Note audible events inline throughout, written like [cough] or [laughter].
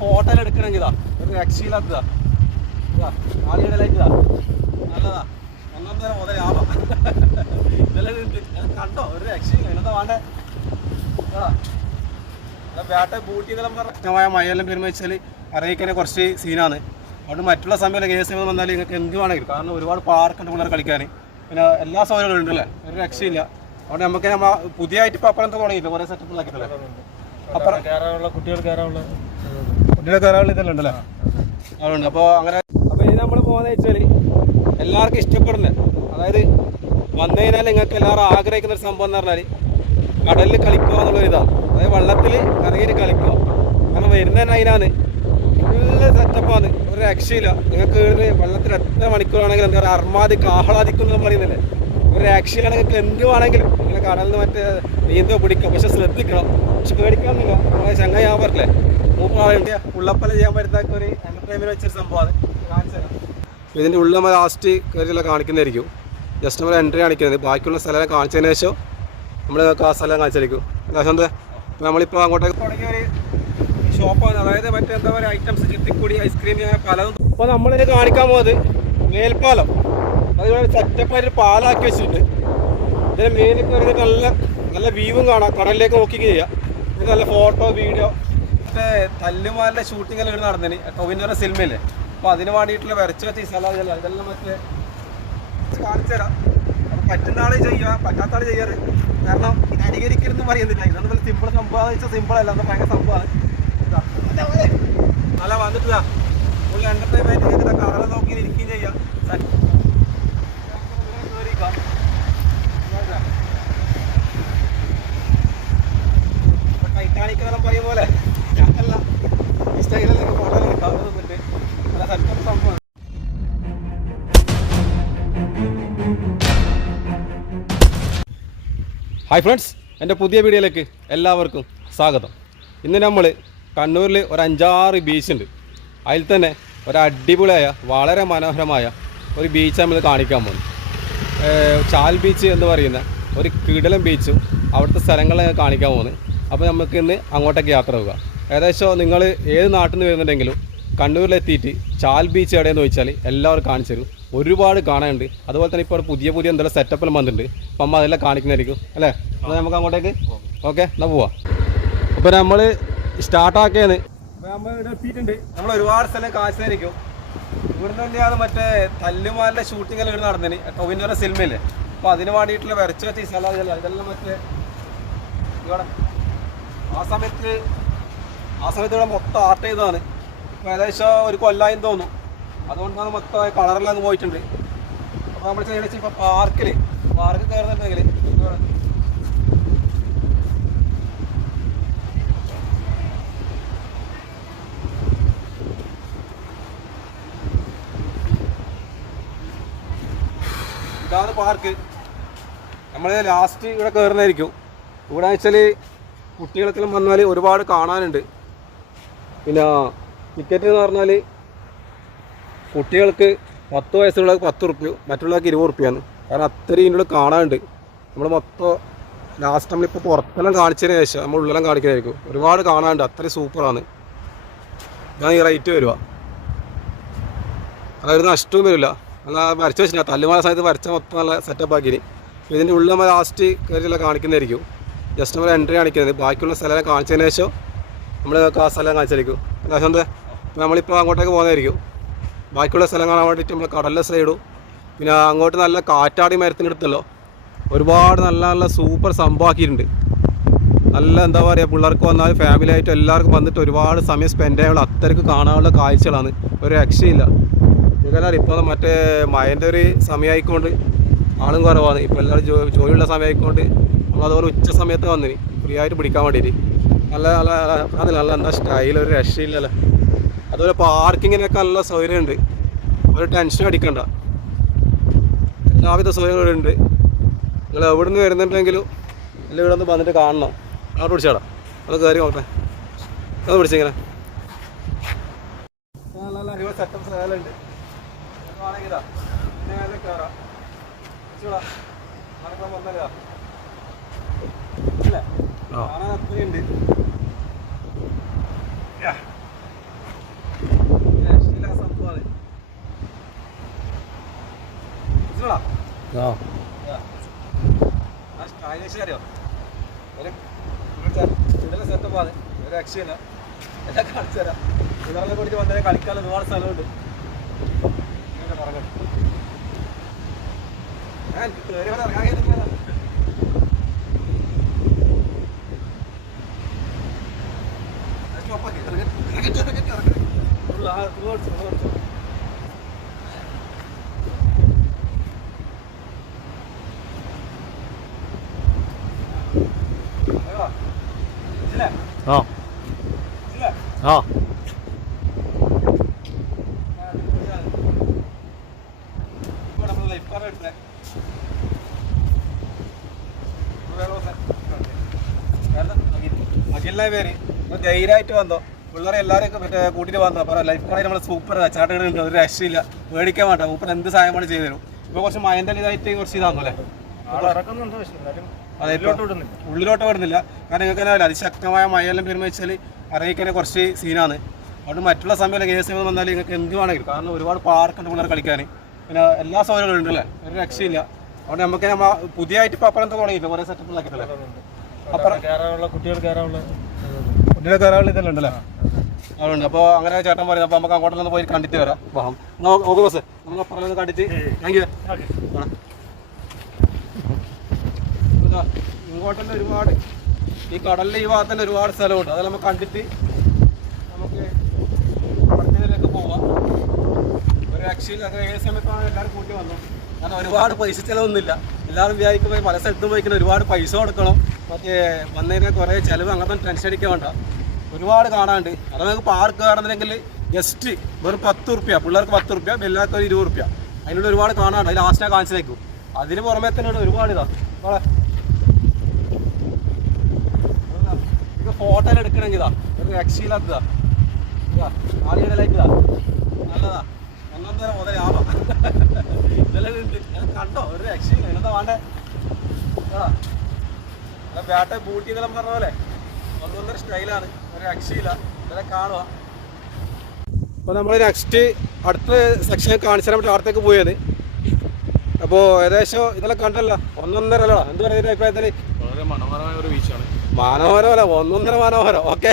Photo എടുക്കണമെങ്കിൽ ഇതാ ഒരു രക്ഷയില്ലാത്തതാ ഇതാ ആളിയുടെ ലൈറ്റ് ഇതാ. നല്ലതാ. ഒന്നാം തരം മുതലാവാം ഇതെല്ലാം ഉണ്ട് കണ്ടോ? ഒരു രക്ഷയില്ല എന്താ വേണ്ടേ? ബാറ്റ ബൂട്ടി ഇതെല്ലാം പറഞ്ഞ. മഴയെല്ലാം പെരുമ വെച്ചാൽ അറിയിക്കാൻ കുറച്ച് സീനാണ് അതുകൊണ്ട് മറ്റുള്ള സമയത്ത് കേസ് വന്നാൽ നിങ്ങൾക്ക് എന്ത് വേണമെങ്കിലും. കാരണം ഒരുപാട് പാർക്കുണ്ട് പിള്ളേർ കളിക്കാൻ. പിന്നെ എല്ലാ സൗകര്യങ്ങളും ഉണ്ടല്ലേ ഒരു രക്ഷയില്ല അതുകൊണ്ട് നമുക്ക് നമ്മ പുതിയതായിട്ട് ഇപ്പം അപ്പുറത്ത് തുടങ്ങിയില്ല കുറേ സെറ്റപ്പിലാക്കിയിട്ടല്ലേ അപ്പുറം കുട്ടികൾ കയറാനുള്ള കുട്ടികളെ കയറാനുള്ള ഇതെല്ലാം? ഉണ്ടല്ലേ അങ്ങനെ അപ്പോൾ ഇനി നമ്മൾ പോകുന്നത് വെച്ചാൽ എല്ലാവർക്കും ഇഷ്ടപ്പെടുന്നത്. അതായത് വന്നു കഴിഞ്ഞാൽ നിങ്ങൾക്ക് എല്ലാവരും ആഗ്രഹിക്കുന്ന ഒരു സംഭവം എന്ന് പറഞ്ഞാൽ കടലിൽ കളിക്കുക എന്നുള്ളൊരു ഇതാണ്. അതായത് വള്ളത്തിൽ ഇറങ്ങിയിട്ട് കളിക്കുക. കാരണം വരുന്ന തന്നെ അതിനാണ് ഫുള്ള് സെറ്റപ്പാണ് ഒരു രക്ഷയില്ല. നിങ്ങൾക്ക് വള്ളത്തിൽ എത്ര മണിക്കൂറാണെങ്കിലും എന്താ പറയുക അർമാദിക്കും ആഹ്ലാദിക്കും എന്ന് പറയുന്നില്ലേ? ഒരു രക്ഷയാണ് നിങ്ങൾക്ക് എന്ത് വേണമെങ്കിലും ഇങ്ങനെ കടലിൽ നിന്ന് മറ്റേ നീന്തോ പിടിക്കാം പക്ഷെ ശ്രദ്ധിക്കണം. പക്ഷെ പേടിക്കാമെന്നില്ല നമ്മളെ ചങ്ങായി ഞാൻ പറഞ്ഞില്ലേ ആളുണ്ട് ഉള്ളപ്പല ചെയ്യാൻ പറ്റാത്ത ഒരു എന്റർടൈൻമെന്റ് വെച്ചൊരു സംഭവമാണ്. കാണിച്ചു തരാം. ഉള്ളിൽ നമ്മൾ ലാസ്റ്റ് കയറിയുള്ള കാണിക്കുന്നതായിരിക്കും. ജസ്റ്റ് നമ്മൾ എൻട്രി കാണിക്കുന്നത്. ബാക്കിയുള്ള സ്ഥലം കാണിച്ചതിന് ശേഷം നമ്മൾ ആ സ്ഥലം കാണിച്ചായിരിക്കും എന്താ നമ്മളിപ്പോൾ അങ്ങോട്ടേക്ക് തുടങ്ങിയ ഒരു ഷോപ്പാണ് അതായത് മറ്റേ എന്താ പറയുക ഐറ്റംസ് ചിത്തിക്കുടി ഐസ്ക്രീം പലതും. ഇപ്പോൾ നമ്മളിത് കാണിക്കാൻ പോകുന്നത് മേൽപ്പാലം. അതുപോലെ സെറ്റപ്പായിട്ട് പാലാക്കി വെച്ചിട്ടുണ്ട്. ഇതിന് മേലിൽ കയറിയിട്ട് നല്ല നല്ല വ്യൂവും കാണാം. കടലിലേക്ക് നോക്കി ചെയ്യാം. നല്ല ഫോട്ടോ വീഡിയോ മറ്റേ തല്ലുമാലിന്റെ ഷൂട്ടിംഗ് എല്ലാം ഇവിടെ നടന്നതിന് ടൊവിനോയുടെ സിനിമയില്ലേ അപ്പോൾ അതിന് വേണ്ടിയിട്ടുള്ള വരച്ച് വെച്ച ഈ സ്ഥലം ഇതെല്ലാം മറ്റേ കാണിച്ചു തരാം. അപ്പോൾ പറ്റുന്ന ആൾ ചെയ്യുക പറ്റാത്ത ആൾ ചെയ്യാറ്. കാരണം ഇത് അനുകരിക്കരുതെന്ന് പറയുന്നില്ല. ഇതൊന്നും വലിയ സിമ്പിൾ സംഭവം വെച്ചാൽ സിമ്പിൾ അല്ല. അത് ഭയങ്കര സംഭവമാണ്. അല്ല വന്നിട്ടില്ല ഫുൾ എന്റർടൈൻമെന്റ് കടല നോക്കി ഇരിക്കുകയും ചെയ്യാം. ടൈറ്റാനിക് എന്നെല്ലാം സെറ്റപ്പ് സംഭവം. ഹായ് ഫ്രണ്ട്സ് എന്റെ പുതിയ വീഡിയോയിലേക്ക് എല്ലാവർക്കും സ്വാഗതം. ഇന്ന് നമ്മൾ കണ്ണൂരിൽ ഒരു അഞ്ചാറ് ബീച്ചുണ്ട് അതിൽ തന്നെ ഒരു അടിപൊളിയായ വളരെ മനോഹരമായ ഒരു ബീച്ച് നമ്മൾ കാണിക്കാൻ പോകുന്നു ചാൽ ബീച്ച് എന്ന് പറയുന്ന ഒരു കിടലം ബീച്ചും അവിടുത്തെ സ്ഥലങ്ങളെ കാണിക്കാൻ പോകുന്നു അപ്പോൾ നമുക്ക് ഇന്ന് അങ്ങോട്ടേക്ക് യാത്ര പോവുക ഏകദേശം നിങ്ങൾ ഏത് നാട്ടിൽ നിന്ന് വരുന്നുണ്ടെങ്കിലും കണ്ണൂരിലെത്തിയിട്ട് ചാൽ ബീച്ച് എവിടെയെന്ന് ചോദിച്ചാൽ എല്ലാവരും കാണിച്ചു തരും. ഒരുപാട് കാണാനുണ്ട്. അതുപോലെ തന്നെ ഇപ്പോൾ പുതിയ പുതിയ എന്തെല്ലാം സെറ്റപ്പെല്ലാം വന്നിട്ടുണ്ട്. അപ്പം അമ്മ അതെല്ലാം കാണിക്കുന്നതായിരിക്കും. അല്ലേ? എന്നാൽ നമുക്ക് അങ്ങോട്ടേക്ക്? ഓക്കെ എന്നാൽ പോവാം. അപ്പോൾ നമ്മൾ സ്റ്റാർട്ടാക്കിയത് അപ്പോൾ നമ്മൾ ഒരുപാട് സ്ഥലം കാണിച്ചതായിരിക്കും. ഇവിടുന്ന് തന്നെയാണ് മറ്റേ തല്ലുമാരുടെ ഷൂട്ടിംഗ് എല്ലാം ഇവിടെ നടന്നതിന് ടൊവിനോയുടെ സിനിമയില്ലേ അപ്പോൾ അതിന് വേണ്ടിയിട്ടുള്ള വരച്ച് വെച്ച ഈ സ്ഥലം ഇതെല്ലാം മറ്റേ ഇവിടെ ആ സമയത്ത് ആ സമയത്ത് ഇവിടെ മൊത്തം ആർട്ട് ചെയ്തതാണ്. ഏകദേശം ഒരു കൊല്ലായും തോന്നുന്നു. അതുകൊണ്ടാണ് മൊത്തം കളറെല്ലാം അങ്ങ് പോയിട്ടുണ്ട്. അപ്പോൾ നമ്മൾ ചെയ്യണ ഇപ്പോൾ പാർക്കിൽ പാർക്ക് കയറുന്നുണ്ടെങ്കിൽ ഇതാണ് പാർക്ക്. നമ്മൾ ലാസ്റ്റ് ഇവിടെ കയറുന്നതായിരിക്കും. ഇവിടെ വെച്ചാൽ കുട്ടികളൊക്കെ വന്നാൽ ഒരുപാട് കാണാനുണ്ട്. പിന്നെ ടിക്കറ്റ് എന്ന് പറഞ്ഞാൽ കുട്ടികൾക്ക് പത്ത് വയസ്സുള്ളവർക്ക് പത്ത് റുപ്യ മറ്റുള്ളവർക്ക് ഇരുപത് റുപ്യാണ് കാരണം അത്രയും ഇതിനോട് കാണാനുണ്ട്. നമ്മൾ മൊത്തം ലാസ്റ്റ് നമ്മളിപ്പോൾ പുറത്തെല്ലാം കാണിച്ചതിന് ശേഷം നമ്മൾ ഉള്ളെല്ലാം കാണിക്കുന്നതായിരിക്കും ഒരുപാട് കാണാനുണ്ട്. അത്രയും സൂപ്പറാണ്. ഞാൻ ഈ റേറ്റ് വരുക അതായത് നഷ്ടവും വരില്ല. നല്ല വരച്ച് വെച്ചില്ല തല്ലുമാല സമയത്ത് വരച്ച മൊത്തം നല്ല സെറ്റപ്പ് ആക്കിന് ഇതിന്റെ ഉള്ളിൽ നമ്മൾ ലാസ്റ്റ് കയറിയെല്ലാം കാണിക്കുന്നതായിരിക്കും. ജസ്റ്റ് നമ്മൾ എൻട്രി കാണിക്കുന്നത്. ബാക്കിയുള്ള സ്ഥലം കാണിച്ചതിന് ശേഷം നമ്മൾ സ്ഥലം കാണിച്ചായിരിക്കും എന്താ നമ്മളിപ്പോൾ അങ്ങോട്ടേക്ക് പോകുന്നതായിരിക്കും ബാക്കിയുള്ള സ്ഥലം കാണാൻ വേണ്ടിയിട്ട് നമ്മൾ കടലിലെ സൈഡും പിന്നെ അങ്ങോട്ട് നല്ല കാറ്റാടി മരത്തിനടുത്തല്ലോ ഒരുപാട് നല്ല നല്ല സൂപ്പർ സംഭവമാക്കിയിട്ടുണ്ട് നല്ല എന്താ പറയുക പിള്ളേർക്ക് വന്നാൽ ഫാമിലി ആയിട്ട് എല്ലാവർക്കും വന്നിട്ട് ഒരുപാട് സമയം സ്പെൻഡ് ചെയ്യാനുള്ള അത്രയ്ക്ക് കാണാനുള്ള കാഴ്ചകളാണ്. ഒരു രക്ഷയില്ല. നിങ്ങൾക്കറിയാം ഇപ്പോൾ മറ്റേ മഴന്റെ ഒരു സമയമായിക്കൊണ്ട് ആളും കുറവാണ്. ഇപ്പോൾ എല്ലാവരും ജോലിയുള്ള സമയമായിക്കൊണ്ട് നമ്മൾ അതുപോലെ ഉച്ച സമയത്ത് വന്നിന്. ഫ്രീ ആയിട്ട് പിടിക്കാൻ വേണ്ടിയിട്ട്. നല്ല നല്ല നല്ല- നല്ല എന്താ സ്റ്റൈൽ ഒരു രക്ഷയില്ലല്ലോ. അതുപോലെ പാർക്കിങ്ങിനൊക്കെ നല്ല സൗകര്യമുണ്ട്. ഒരു ടെൻഷൻ അടിക്കണ്ട. എല്ലാവിധ സൗകര്യങ്ങളുണ്ട് നിങ്ങൾ എവിടെ നിന്ന് വരുന്നുണ്ടെങ്കിലും എല്ലാം ഇവിടെ ഒന്ന് വന്നിട്ട് കാണണം. അവിടെ പിടിച്ചാടാ അത് കയറി നോക്കട്ടെ. അത് പിടിച്ചിങ്ങനെ നല്ല നടക്കാൻ വന്നല്ലോ അറിയോ ഒരു സെറ്റപ്പാണ് ഒരു രക്ഷയില്ല. എല്ലാം കാണിച്ചു തരാം. പിള്ളേരെ കുറിച്ച് വന്നാൽ കളിക്കാൻ ഒരുപാട് സ്ഥലമുണ്ട്. ഇങ്ങനെ പറഞ്ഞു. ഞാൻ കയറി ഇറങ്ങാൻ അഖിലിന്റെ പേര് ധൈര്യമായിട്ട് വന്നോ? പിള്ളേരെ എല്ലാവരും മറ്റേ കൂട്ടിട്ട് വന്നോ? അപ്പോൾ ലൈഫ് കാർഡ് നമ്മൾ സൂപ്പർ ചാട്ടുകളുണ്ട് ഒരു രക്ഷയില്ല മേടിക്കാൻ വേണ്ട മൂപ്പർ എന്ത് സഹായം വേണം ചെയ്തു തരും. ഇപ്പൊ കുറച്ച് മയന്റെ ഇതായിട്ട് കുറച്ച് ഇതാണോ അല്ലേ? അതെ ഉള്ളിലോട്ട് വിടുന്നില്ല. കാരണം നിങ്ങൾക്ക് തന്നെ അതിശക്തമായ മഴയെല്ലാം വരുമ്പോൾ വെച്ചാൽ അറിയിക്കാൻ കുറച്ച് സീനാണ് അതുകൊണ്ട് മറ്റുള്ള സമയം കേസ് വന്നാൽ നിങ്ങൾക്ക് എന്ത് വേണമെങ്കിലും കാരണം ഒരുപാട് പാർക്കുണ്ട് പിള്ളേർ കളിക്കാൻ പിന്നെ എല്ലാ സൗകര്യങ്ങളും ഉണ്ടല്ലേ? ഒരു രക്ഷയില്ല. അതുകൊണ്ട് നമുക്ക് നമ്മ പുതിയതായിട്ട് ഇപ്പം അപ്പുറം തുടങ്ങിയില്ല? കുറേ സെറ്റപ്പിലാക്കിയിട്ടല്ലേ കുട്ടികൾ കയറാനുള്ള ഇതെല്ലാം ഉണ്ടല്ലേ? അതുകൊണ്ട് അപ്പോൾ അങ്ങനെ ചേട്ടൻ പറയുന്നത് അപ്പോൾ നമുക്ക് അങ്ങോട്ടൊന്ന് പോയി കണ്ടിട്ട് വരാം. വാഹം നോക്ക് ബസ്. നമുക്ക് അപ്പുറം കണ്ടിട്ട് താങ്ക് യു ഇതാ, ഇങ്ങോട്ടന്നെ ഒരുപാട് ഈ കടലിന്റെ ഈ ഭാഗത്തന്നെ ഒരുപാട് സ്ഥലമുണ്ട്. അതെല്ലാം നമുക്ക് കണ്ടിട്ട് നമുക്ക് അടുത്തതിലേക്ക് പോവാം. ഒരു രക്ഷയിൽ അങ്ങനെ ഏത് സമയത്താണ് എല്ലാവരും കൂട്ടി വന്നു കാരണം ഒരുപാട് പൈസ ചിലവൊന്നുമില്ല. എല്ലാവരും വിചാരിക്കുമ്പോൾ പല സ്ഥലത്തും പോയിക്കുന്ന ഒരുപാട് പൈസ കൊടുക്കണം. മറ്റേ വന്നതിന് കുറേ ചിലവ് അങ്ങനത്തെ ടെൻഷൻ അടിക്കാൻ വേണ്ട. ഒരുപാട് കാണാണ്ട് അത് നമുക്ക് പാർക്ക് കാണുന്നില്ലെങ്കിൽ ജസ്റ്റ് വെറും പത്ത് റുപ്യ പിള്ളേർക്ക് പത്ത് റുപ്യ എല്ലാവർക്കും ഒരു ഇരുപത് റുപ്യ അതിനുള്ള ഒരുപാട് കാണാണ്ട് അതിൽ ലാസ്റ്റിനെ കാണിച്ചേക്കും അതിന് പുറമെ തന്നെ ഒരുപാട് ഇതാ. ഇത് ഫോട്ടോ എടുക്കണമെങ്കിൽ ഇതാ. ഒരു രക്ഷയില്ലാത്തതാ ആളുകളിലേക്ക് ഇതാ. നല്ലതാ. ഒന്നാം തരം മുതൽ ആവാം കണ്ടോ? ഒരു രക്ഷയില്ല എന്താ വേണ്ടേ? ആ. ബാട്ട ബൂട്ടി ഇതെല്ലാം പറഞ്ഞ പോലെ. ഒന്നൊന്നര സ്റ്റൈലാണ് ഒരു രക്ഷയില്ല. ഇതെല്ലാം കാണുക അപ്പോൾ നമ്മൾ നെക്സ്റ്റ് അടുത്ത സെക്ഷൻ കാണിച്ചു തരാൻ വേണ്ടി അടുത്തേക്ക് പോയത് അപ്പോൾ ഏകദേശം ഇതെല്ലാം കണ്ടല്ലോ. ഒന്നൊന്നര അല്ലോ എന്ത് പറയുന്ന അഭിപ്രായത്തിൽ വളരെ മനോഹരമായ മനോഹരമല്ല ഒന്നൊന്നര മനോഹരം. ഓക്കെ.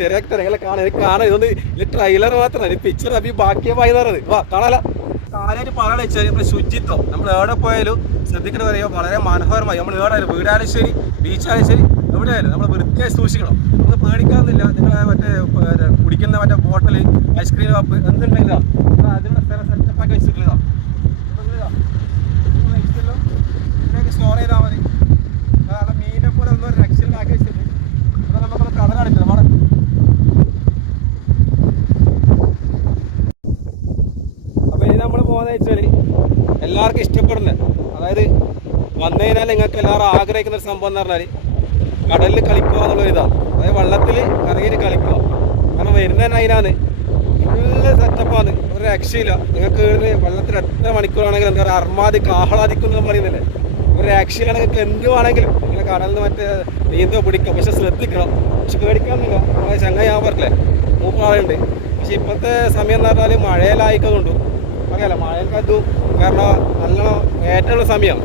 ശരിയാക്കി നിങ്ങളെ കാണാൻ എനിക്ക് കാണാൻ ഇതൊന്ന് ഇത് ട്രെയിലർ മാത്രമല്ല ഈ പിക്ചർ അഭി ബാക്കിയെ പറയുന്നത്. വാ കാണാല. കാര്യമായിട്ട് പറയണ വെച്ചാൽ നമ്മുടെ ശുചിത്വം. നമ്മൾ എവിടെ പോയാലും ശ്രദ്ധിക്കണം പറയുമ്പോൾ വളരെ മനോഹരമായി. നമ്മൾ എവിടെയായാലും വീടായാലും ശരി ബീച്ചായാലും ശരി എവിടെയായാലും നമ്മൾ വൃത്തിയായി സൂക്ഷിക്കണം. നമ്മൾ പേടിക്കാമെന്നില്ല നിങ്ങളെ മറ്റേ കുടിക്കുന്ന മറ്റേ ബോട്ടിൽ ഐസ്ക്രീം കപ്പ് എന്തുണ്ടെങ്കിലും അതിനുള്ള സ്ഥലം സെറ്റപ്പാക്കി വെച്ചിട്ടുള്ളതാ. സ്റ്റോർ ചെയ്താൽ മതി അതാണ് മീനെ പോലെ ഒന്നും ഒരു രക്ഷയിലാക്കി വെച്ചിട്ട് അത് നമുക്കൊന്ന് കട കാണിച്ചത് നമ്മുടെ അപ്പോൾ ഇനി പോകുന്നത് വെച്ചാൽ എല്ലാവർക്കും ഇഷ്ടപ്പെടുന്നത് അതായത് വന്നു കഴിഞ്ഞാൽ നിങ്ങൾക്ക് എല്ലാവരും ആഗ്രഹിക്കുന്ന ഒരു സംഭവം എന്ന് പറഞ്ഞാൽ കടലിൽ കളിക്കുക എന്നുള്ളൊരു ഇതാണ്. അതായത് വള്ളത്തിൽ ഇറങ്ങിയിട്ട് കളിക്കുക. കാരണം വരുന്നതന്നെ അതിനാണ് ഫുള്ള് സെറ്റപ്പാണ് ഒരു രക്ഷയില്ല. നിങ്ങൾക്ക് വെള്ളത്തിൽ എത്ര മണിക്കൂറാണെങ്കിലും എന്താ പറയുക അർമാദിക്കും എന്ന് പറയുന്നില്ലേ? ഒരു രക്ഷയില്ല നിങ്ങൾക്ക് എന്ത് വേണമെങ്കിലും നിങ്ങൾ കടലിൽ നിന്ന് മറ്റേ നീന്തോ പിടിക്കാം. പക്ഷെ ശ്രദ്ധിക്കണം. പക്ഷെ പേടിക്കാമെന്നില്ല നമ്മളെ ചങ്ങായി ഞാൻ പറഞ്ഞില്ലേ മൂന്ന് ആളുണ്ട് പക്ഷെ ഇപ്പോഴത്തെ സമയം എന്ന് പറഞ്ഞാൽ മഴയിലായിക്കൊണ്ടു അറിയാലോ മഴക്കാലത്തും കാരണം നല്ല ഏറ്റമുള്ള സമയം.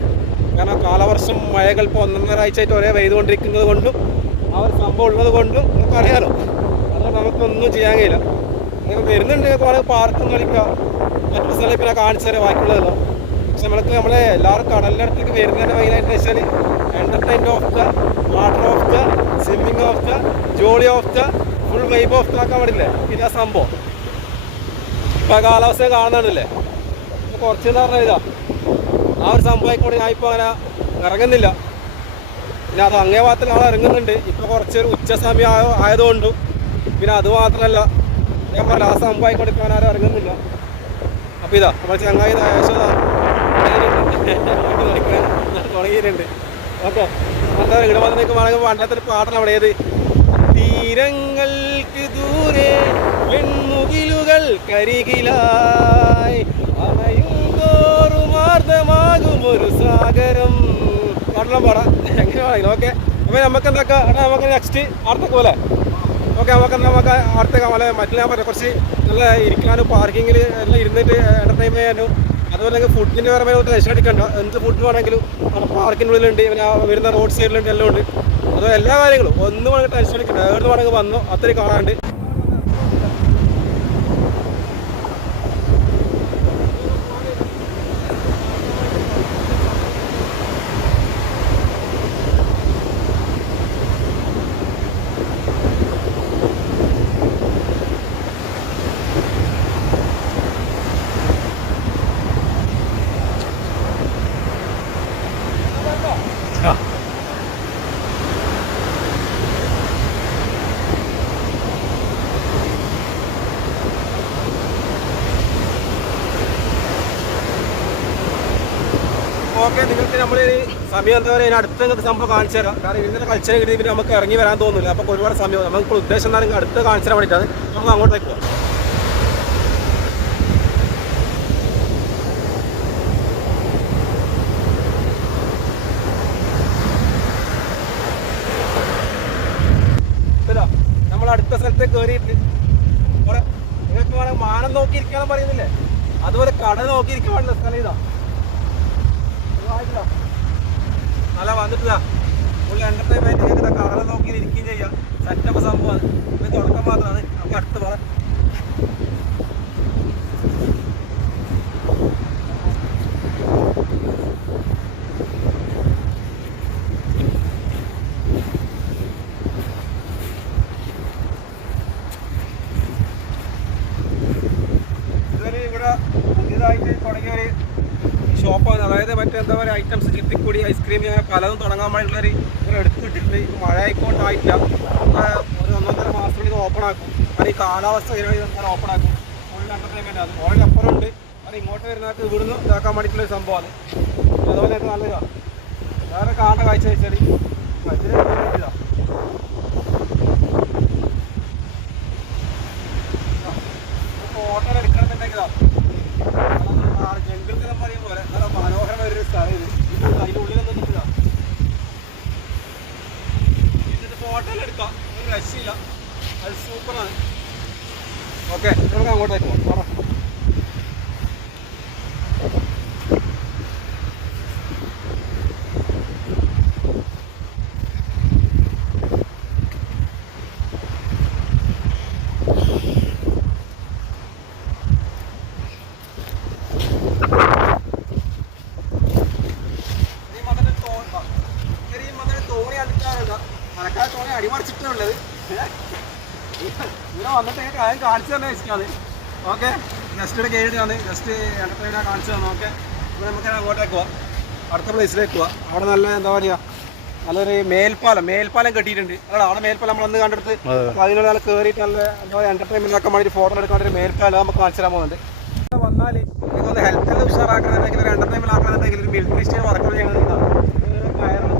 കാരണം കാലവർഷം മഴകൾ ഇപ്പോൾ ഒന്നൊന്നര ആഴ്ചയായിട്ട് ഒരേ പെയ്തുകൊണ്ടിരിക്കുന്നത് കൊണ്ടും ആ ഒരു സംഭവം ഉള്ളത് കൊണ്ടും നമുക്ക് അറിയാലോ. അതുകൊണ്ട് നമുക്കൊന്നും ചെയ്യാൻ കഴിയില്ല. നിങ്ങൾ വരുന്നുണ്ട് കുറേ പാർക്കും കളിക്കുക മറ്റു സ്ഥലം പിന്നെ കാണിച്ചു തരാം ബാക്കിയുള്ളതല്ലോ. പക്ഷെ നമ്മൾക്ക് നമ്മളെ എല്ലാവരും അടുത്തേക്ക് വരുന്നതിന്റെ മെയിനായിട്ട് വെച്ചാൽ entertainment of the water of the swimming of the jolly of the full vibe of the ആക്കാൻ പാടില്ലേ? ഇതാ സംഭവം. ഇപ്പം കാലാവസ്ഥ കാണുന്നുണ്ടല്ലേ? ഇപ്പൊ കുറച്ച് പറഞ്ഞാൽ ഇതാ. ആ ഒരു സംഭവം ഞാൻ ഇപ്പോൾ അങ്ങനെ ഇറങ്ങുന്നില്ല. പിന്നെ അത് അങ്ങേ ഭാഗത്തിൽ ആൾ ഇറങ്ങുന്നുണ്ട്. ഇപ്പൊ കുറച്ചൊരു ഉച്ച സമയം ആയ ആയതുകൊണ്ടും. പിന്നെ അത് മാത്രമല്ല ഞാൻ പറഞ്ഞ ആ സംഭവം ആയിക്കോട്ടെ ഇപ്പോൾ ആരും ഇറങ്ങുന്നില്ല. അപ്പോൾ ഇതാ നമ്മൾ ചങ്ങായി [laughs] തുടങ്ങിയിട്ടുണ്ട്. ഓക്കെ എന്താ ഇവിടെ വന്നേക്ക് വേണമെങ്കിൽ പണ്ടത്തെ പാട്ടാണ് അവിടെ ഏത്? തീരങ്ങൾക്ക് ദൂരെ വെൺമുകിലുകൾ കരികിലായി അണയും തോറുമാർദ്ദമാകും ഒരു സാഗരം. പാടണം പാടാം. എങ്ങനെ പാടില്ല ഓക്കെ. അപ്പോൾ നമുക്ക് എന്താക്കാം നമുക്ക് നെക്സ്റ്റ് അടുത്തേക്ക് പോലെ ഓക്കെ നമുക്ക് നമുക്ക് അടുത്തേക്ക് പോലെ മറ്റു ഞാൻ പറയാം കുറച്ച് നല്ല ഇരിക്കാനും പാർക്കിങ്ങിൽ എല്ലാം ഇരുന്നിട്ട് എന്റർടൈൻ ചെയ്യാനും അതുപോലെ നിങ്ങൾക്ക് ഫുഡിന്റെ പരമായി ടെൻഷൻ അടിക്കണ്ട? എന്ത് ഫുഡ് വേണമെങ്കിലും അവിടെ പാർക്കിനുള്ളിലുണ്ട് പിന്നെ വരുന്ന റോഡ് സൈഡിലുണ്ട് എല്ലാം ഉണ്ട്. അതോ എല്ലാ കാര്യങ്ങളും ഒന്നും വേണമെങ്കിൽ ടെൻഷൻ അടിക്കണ്ട. എവിടെ വേണമെങ്കിൽ വന്നോ അത്രയും കാണാണ്ട് ഓക്കെ നിങ്ങൾക്ക് നമ്മൾ സമയം എന്താ പറയുക? അടുത്ത സംഭവം കാണിച്ചു തരാം. കാരണം ഇന്നലെ കൾച്ചർ കിട്ടി പിന്നെ നമുക്ക് ഇറങ്ങി വരാൻ തോന്നുന്നില്ല. അപ്പോൾ ഒരുപാട് സമയം നമുക്ക് ഉദ്ദേശം എന്താണ് അടുത്ത് കാണിച്ചു തരാൻ വേണ്ടിയിട്ടാണ്. നമുക്ക് അങ്ങോട്ടേക്ക് പോകാം അടുത്ത സ്ഥലത്ത് കയറിയിട്ട് കുറെ നിങ്ങൾക്ക് വേണമെങ്കിൽ മാനം നോക്കിയിരിക്കണം പറയുന്നില്ലേ? അതുപോലെ കട നോക്കിയിരിക്കാൻ സ്ഥലം ഇതാ. നല്ല വന്നിട്ടില്ല. പുള്ളി എന്റർടൈൻമെന്റ് ചെയ്തിട്ട് കടല നോക്കി ഇരിക്കുകയും ചെയ്യാം. സെറ്റപ്പ് സംഭവമാണ്. ഇത് തുടക്കം മാത്രമാണ്. നമുക്ക് അടുത്ത് പറയാം ഇതൊരു ഇവിടെ പുതിയതായിട്ട് തുടങ്ങിയ ഒരു ഷോപ്പാണ് അതായത് മറ്റേ എന്താ പറയുക ഐറ്റംസ് കിട്ടിക്കൂടി ഐസ്ക്രീം അങ്ങനെ പലതും തുടങ്ങാൻ വേണ്ടിയുള്ളൊരു ഇവർ എടുത്തിട്ടുണ്ട്. ഇപ്പോൾ മഴ ആയിക്കൊണ്ടായിട്ടില്ല. ആ, ഒരു ഒന്നൊന്നര മാസത്തിൽ ഇത് ഓപ്പൺ ആക്കും. അത് ഈ കാലാവസ്ഥ അങ്ങനെ ഓപ്പൺ ആക്കും. ഫുൾ എന്റർടൈൻമെന്റ് അത് അപ്പുറം ഉണ്ട് അത് ഇങ്ങോട്ട് വരുന്നവർക്ക് ഇവിടുന്ന് ഇതാക്കാൻ വേണ്ടിയിട്ടുള്ള ഒരു സംഭവമാണ്. അതുപോലെ നല്ലതാണ് വേറെ കാണേണ്ട കാഴ്ച വെച്ചാൽ ഇതിന് ഇതാ ഫോട്ടോ എടുക്കണമെന്നുണ്ടെങ്കിലോ ജംഗിൾ എന്ന് പറയും പോലെ നല്ല മനോഹരമായ ഒരു സ്ഥലം ഇത് ഇത് അതിന്റെ ഉള്ളിലൊന്നും നിൽക്കുക എടുക്കാം. ഒരു രക്ഷയില്ല. അത് സൂപ്പറാണ് ഓക്കെ നമുക്ക് അങ്ങോട്ടേക്ക് പോകാം. മതി ഓക്കെ? ജസ്റ്റ് മതി ജസ്റ്റ് എന്റർടൈനാ കാണിച്ചു തന്നെ. ഓക്കെ? അപ്പോൾ നമുക്ക് അങ്ങോട്ടേക്ക് പോവാം. അടുത്ത പ്ലേസിലേക്ക് പോവാം. അവിടെ നല്ല എന്താ പറയുക നല്ലൊരു മേൽപ്പാലം. മേൽപ്പാലം കെട്ടിയിട്ടുണ്ട്. അതാണ് അവിടെ മേൽപ്പാലം നമ്മൾ അന്ന് കണ്ടെടുത്ത് അതിനുള്ള നല്ല കയറിയിട്ട് നല്ല എന്താ പറയുക എന്റർടൈൻമെന്റ് ഒക്കെ വേണ്ടി ഫോട്ടോ എടുക്കാൻ ഒരു മേൽപ്പാലം നമുക്ക് കാണിച്ചു തരാൻ പോകുന്നുണ്ട്. വന്നാൽ നിങ്ങൾക്കൊന്ന് ഹെൽത്ത് എല്ലാം ഉഷാറാക്കണമെങ്കിൽ ഒരു എന്റർടൈൻമെന്റ് ആക്കണമെങ്കിൽ ഒരു മിലിറ്ററി വർക്കുകൾ വർക്ക് ചെയ്യണം കയറണം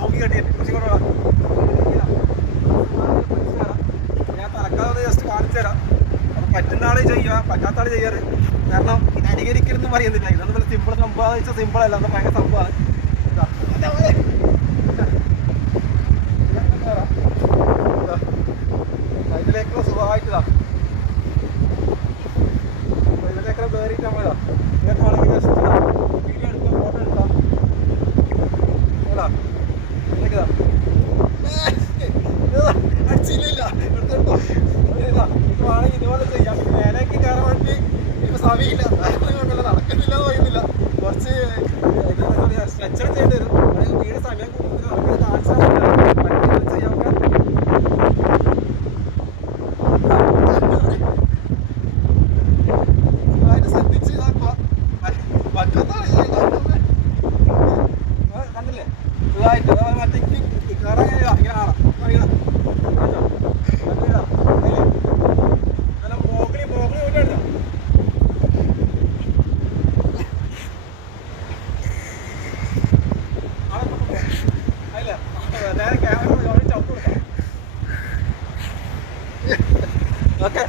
നോക്കി കെട്ടിയിട്ട് കുറച്ചും കൂടെ വാ. ഞാൻ തലക്കാതെ ജസ്റ്റ് കാണിച്ചു തരാം അപ്പൊ പറ്റുന്ന ആൾ ചെയ്യുക പറ്റാത്ത ആൾ ചെയ്യാറ്. കാരണം ഇത് അനുകരിക്കരുതെന്ന് പറയുന്നില്ല. ഇതൊന്നും സിമ്പിൾ സംഭവം വെച്ചാൽ സിമ്പിൾ അല്ല. അത് ഭയങ്കര സംഭവമാണ്. ഇതിലൊക്കെ എടുത്തോ. ഇതാ ഇതുപോലെ ചെയ്യാം. മേലേക്ക് കയറാൻ വേണ്ടി സമയമില്ല നടക്കുന്നില്ല എന്ന് പറയുന്നില്ല കുറച്ച് സ്ട്രെച്ചർ ചെയ്യേണ്ടി വരും വീട് സമയം കൂടുതൽ നമുക്ക് കാണിച്ചാൽ ചെയ്യാം നന്നായിട്ട് ശ്രദ്ധിച്ച് ഇതാക്കുക പറ്റാത്താണ് കണ്ടില്ലേ ഇതായിട്ട് അതായത് മറ്റേ ഇങ്ങനെ കയറാൻ കഴിയില്ല ഇങ്ങനെ കാണാം അറിയാം നല്ല പോക്കണി പോക്കണി വിട്ടെടുത്ത അല്ല നേരെ ക്യാമറ ചവിട്ട് കൊടുക്കാം ഓക്കെ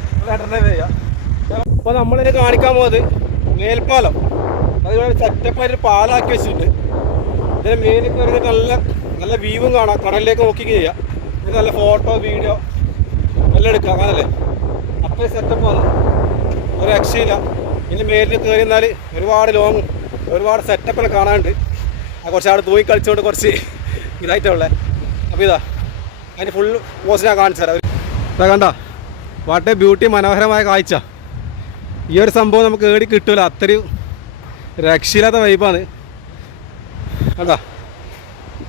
അപ്പൊ നമ്മളിത് കാണിക്കാൻ പോകുന്നത് മേൽപ്പാലം. അതുപോലെ സെറ്റപ്പായിട്ട് പാലാക്കി വെച്ചിട്ടുണ്ട്. ഇതിന് മേലിൽ കയറി നല്ല നല്ല വ്യൂവും കാണാം. കടലിലേക്ക് നോക്കി ചെയ്യാം. ഇത് നല്ല ഫോട്ടോ വീഡിയോ എല്ലാം എടുക്കാം. അങ്ങനല്ലേ? അത്രയും സെറ്റപ്പ് വന്നു ഒരു രക്ഷയില്ല ഇതിന്റെ മേലിൽ കയറി എന്നാൽ ഒരുപാട് ലോങ് ഒരുപാട് സെറ്റപ്പിൽ കാണാനുണ്ട്. ആ കുറച്ച് അവിടെ തൂങ്ങി കളിച്ചുകൊണ്ട് കുറച്ച് ഇതായിട്ടുള്ളത് അപ്പോൾ ഇതാ അതിന്റെ ഫുൾ പോസ്റ്റ് ഞാൻ കാണിച്ചു തരാം. കണ്ട? വാട്ട് ബ്യൂട്ടി മനോഹരമായ കാഴ്ച. ഈ ഒരു സംഭവം നമുക്ക് ഏടി കിട്ടൂല. അത്രയും രക്ഷയില്ലാത്ത വൈബാണ് അതാ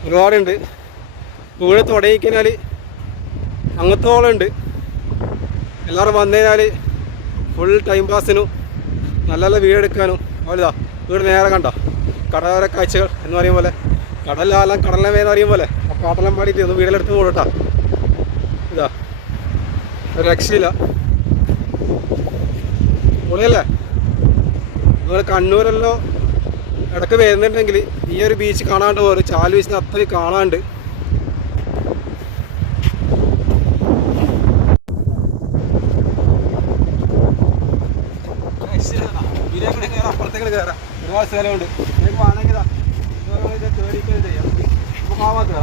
ഒരുപാടുണ്ട്. വീട് തുടങ്ങിക്കഴിഞ്ഞാൽ അങ്ങത്തോളം ഉണ്ട്. എല്ലാവരും വന്നു കഴിഞ്ഞാൽ ഫുൾ ടൈം പാസിനും നല്ല നല്ല വീട് എടുക്കാനും അവരിതാ വീട് നേരെ കണ്ട? കടലോര കാഴ്ചകൾ എന്ന് പറയും പോലെ. കടലാലം കടലിനെ എന്ന് പറയും പോലെ. ആ പാട്ടെല്ലാം പാടിയിട്ട് ഒന്ന് വീടിലെടുത്ത് പോകട്ടോ ഇതാ രക്ഷയില്ല. പൊളിയല്ലേ നിങ്ങൾ കണ്ണൂരല്ലോ ഇടയ്ക്ക് വരുന്നുണ്ടെങ്കിൽ ഈ ഒരു ബീച്ച് കാണാണ്ട് പോലെ ചാൽ ബീച്ചിന് അത്രയും കാണാണ്ട്. ഒരുപാട് സ്ഥലമുണ്ട്.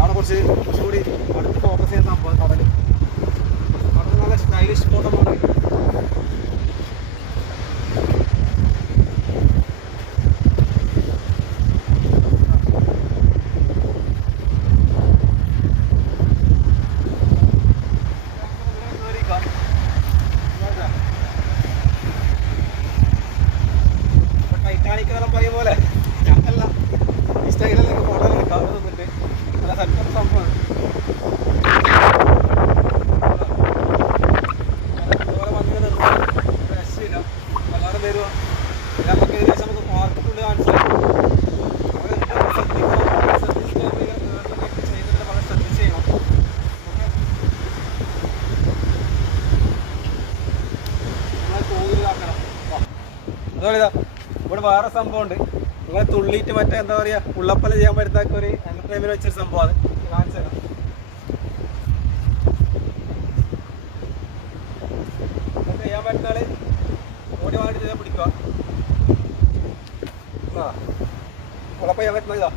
അവിടെ കുറച്ച് കുറച്ചുകൂടി അടുത്ത് ഫോക്കസ് ചെയ്യുന്ന കടൽ നല്ല സ്റ്റൈലിഷ് ഫോട്ടോമാണ് ടൈറ്റാനിക് എന്നെല്ലാം പറയും പോലെ ഞങ്ങളല്ല ഈ സ്റ്റൈലിലൊക്കെ ഫോട്ടോ എടുക്കാം അവിടെ നിന്നിട്ട് നല്ല സെറ്റപ്പ് സംഭവമാണ് ഇതുപോലെ വന്നിങ്ങനെ നിർത്താം. ഒരു രക്ഷയില്ല. എല്ലാവരും വരുവാ. ഇത് നമുക്ക് ഏകദേശം നമുക്ക് പാർക്കിനുള്ളിൽ കാണിച്ചു തരാം. അവിടെ എന്തൊക്കെ ശ്രദ്ധിക്കണം, വളരെ ശ്രദ്ധിച്ചിട്ട് നമ്മൾ ഇങ്ങനെ കേറുന്നതൊക്കെ ചെയ്യുന്നതിന് വളരെ ശ്രദ്ധിച്ച് ചെയ്യണം. ഓക്കേ? നമ്മളെ കോവിലാക്കണം അതുപോലെ ഇതാ ഇവിടെ വേറെ സംഭവമുണ്ട്. നിങ്ങളെ തുള്ളിയിട്ട് മറ്റേ എന്താ പറയാ ഉള്ളപ്പല ചെയ്യാൻ പറ്റാത്ത ഒരു എന്റർടൈൻമെന്റ് വെച്ചൊരു സംഭവമാണ്. കാണിച്ചു തരാം. ചെയ്യാൻ പറ്റുന്നാൽ ഓടി വാങ്ങിട്ട് പിടിക്കുക ആ. ഉള്ളപ്പ ചെയ്യാൻ പറ്റുന്ന ഇതാ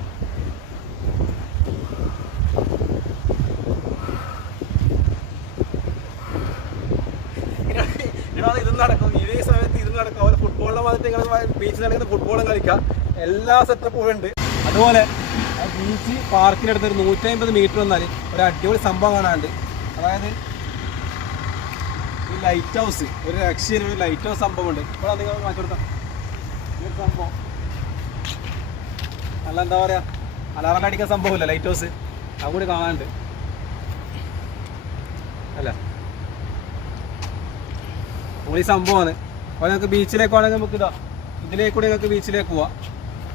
എടാ, ഇത് നടക്കും ഇതേ സമയത്ത് ഇത് നടക്കും അതുപോലെ ഫുട്ബോളിനെ വന്നിട്ട് നിങ്ങൾ ബീച്ചിൽ നടക്കുന്ന ഫുട്ബോളും കളിക്കാം. എല്ലാ സെറ്റപ്പും ഉണ്ട്. അതുപോലെ ബീച്ച് പാർക്കിനടുത്ത് ഒരു നൂറ്റമ്പത് മീറ്റർ വന്നാൽ ഒരു അടിപൊളി സംഭവം കാണാനുണ്ട്. അതായത് ഈ ലൈറ്റ് ഹൗസ് ഒരു രക്ഷയിൽ ഒരു ലൈറ്റ് ഹൗസ് സംഭവം ഉണ്ട് ഇപ്പോൾ നിങ്ങൾ മാറ്റി കൊടുക്കാം ഈ സംഭവം. അല്ല എന്താ പറയുക അലാറം അടിക്കാൻ സംഭവമില്ല ലൈറ്റ് ഹൗസ് അതും കാണാനുണ്ട്. അല്ല. പൊളി സംഭവമാണ്. അപ്പോൾ നമുക്ക് ബീച്ചിലേക്ക് വേണമെങ്കിൽ നമുക്ക് ഇതാ. ഇതിലേക്ക് കൂടെ നിങ്ങൾക്ക് ബീച്ചിലേക്ക് പോവാം.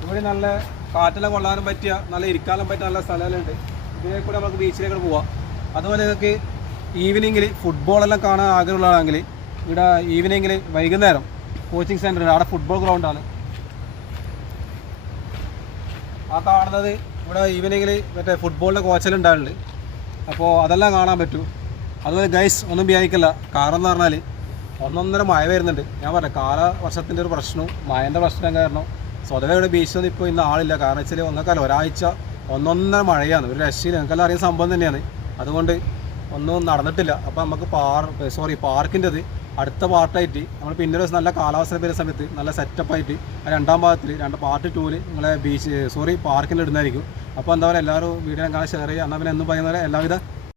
ഇവിടെ നല്ല കാറ്റെല്ലാം കൊള്ളാനും പറ്റിയ നല്ല ഇരിക്കാനും പറ്റിയ നല്ല സ്ഥലങ്ങളുണ്ട്. ഇതിലേക്ക് കൂടെ നമുക്ക് ബീച്ചിലേക്ക് പോവാം. അതുപോലെ നിങ്ങൾക്ക് ഈവനിങ്ങിൽ ഫുട്ബോളെല്ലാം കാണാൻ ആഗ്രഹമുള്ളതാണെങ്കിൽ ഇവിടെ ഈവനിങ്ങിൽ വൈകുന്നേരം കോച്ചിങ് സെന്റർ ഉണ്ട്. അവിടെ ഫുട്ബോൾ ഗ്രൗണ്ടാണ് ആ കാണുന്നത് ഇവിടെ ഈവനിങ്ങിൽ മറ്റേ ഫുട്ബോളിന്റെ കോച്ചെല്ലാം ഉണ്ടാവുന്നുണ്ട് അപ്പോൾ അതെല്ലാം കാണാൻ പറ്റും. അതുപോലെ ഗൈസ് ഒന്നും വിചാരിക്കില്ല. കാരണം എന്ന് പറഞ്ഞാൽ ഒന്നൊന്നര മഴ വരുന്നുണ്ട്. ഞാൻ പറയാം കാലവർഷത്തിന്റെ ഒരു പ്രശ്നവും മഴന്റെ പ്രശ്നം കാരണം സ്വതവേ ഇവിടെ ബീച്ചൊന്നും ഇപ്പോൾ ഇന്ന് ആളില്ല. കാരണം വെച്ചാൽ ഒന്നേക്കാലം ഒരാഴ്ച ഒന്നൊന്നര മഴയാണ്. ഒരു രക്ഷയിൽ നിങ്ങൾക്കെല്ലാം അറിയുന്ന സംഭവം തന്നെയാണ്. അതുകൊണ്ട് ഒന്നും നടന്നിട്ടില്ല. അപ്പോൾ നമുക്ക് പാർ സോറി പാർക്കിന്റെത് അടുത്ത പാർട്ടായിട്ട് നമ്മൾ പിന്നെ ഒരു ദിവസം നല്ല കാലാവസ്ഥ വരുന്ന സമയത്ത് നല്ല സെറ്റപ്പായിട്ട് രണ്ടാം ഭാഗത്തിൽ രണ്ട് പാർട്ട് ടൂവിൽ നിങ്ങളെ ബീച്ച് സോറി പാർക്കിൽ ഇടുന്നതായിരിക്കും അപ്പോൾ എന്താ പറയുക എല്ലാവരും വീഡിയോ കാണാൻ ഷെയർ ചെയ്യുക. എന്നാൽ പിന്നെ എന്നും പോലെ എല്ലാവിധ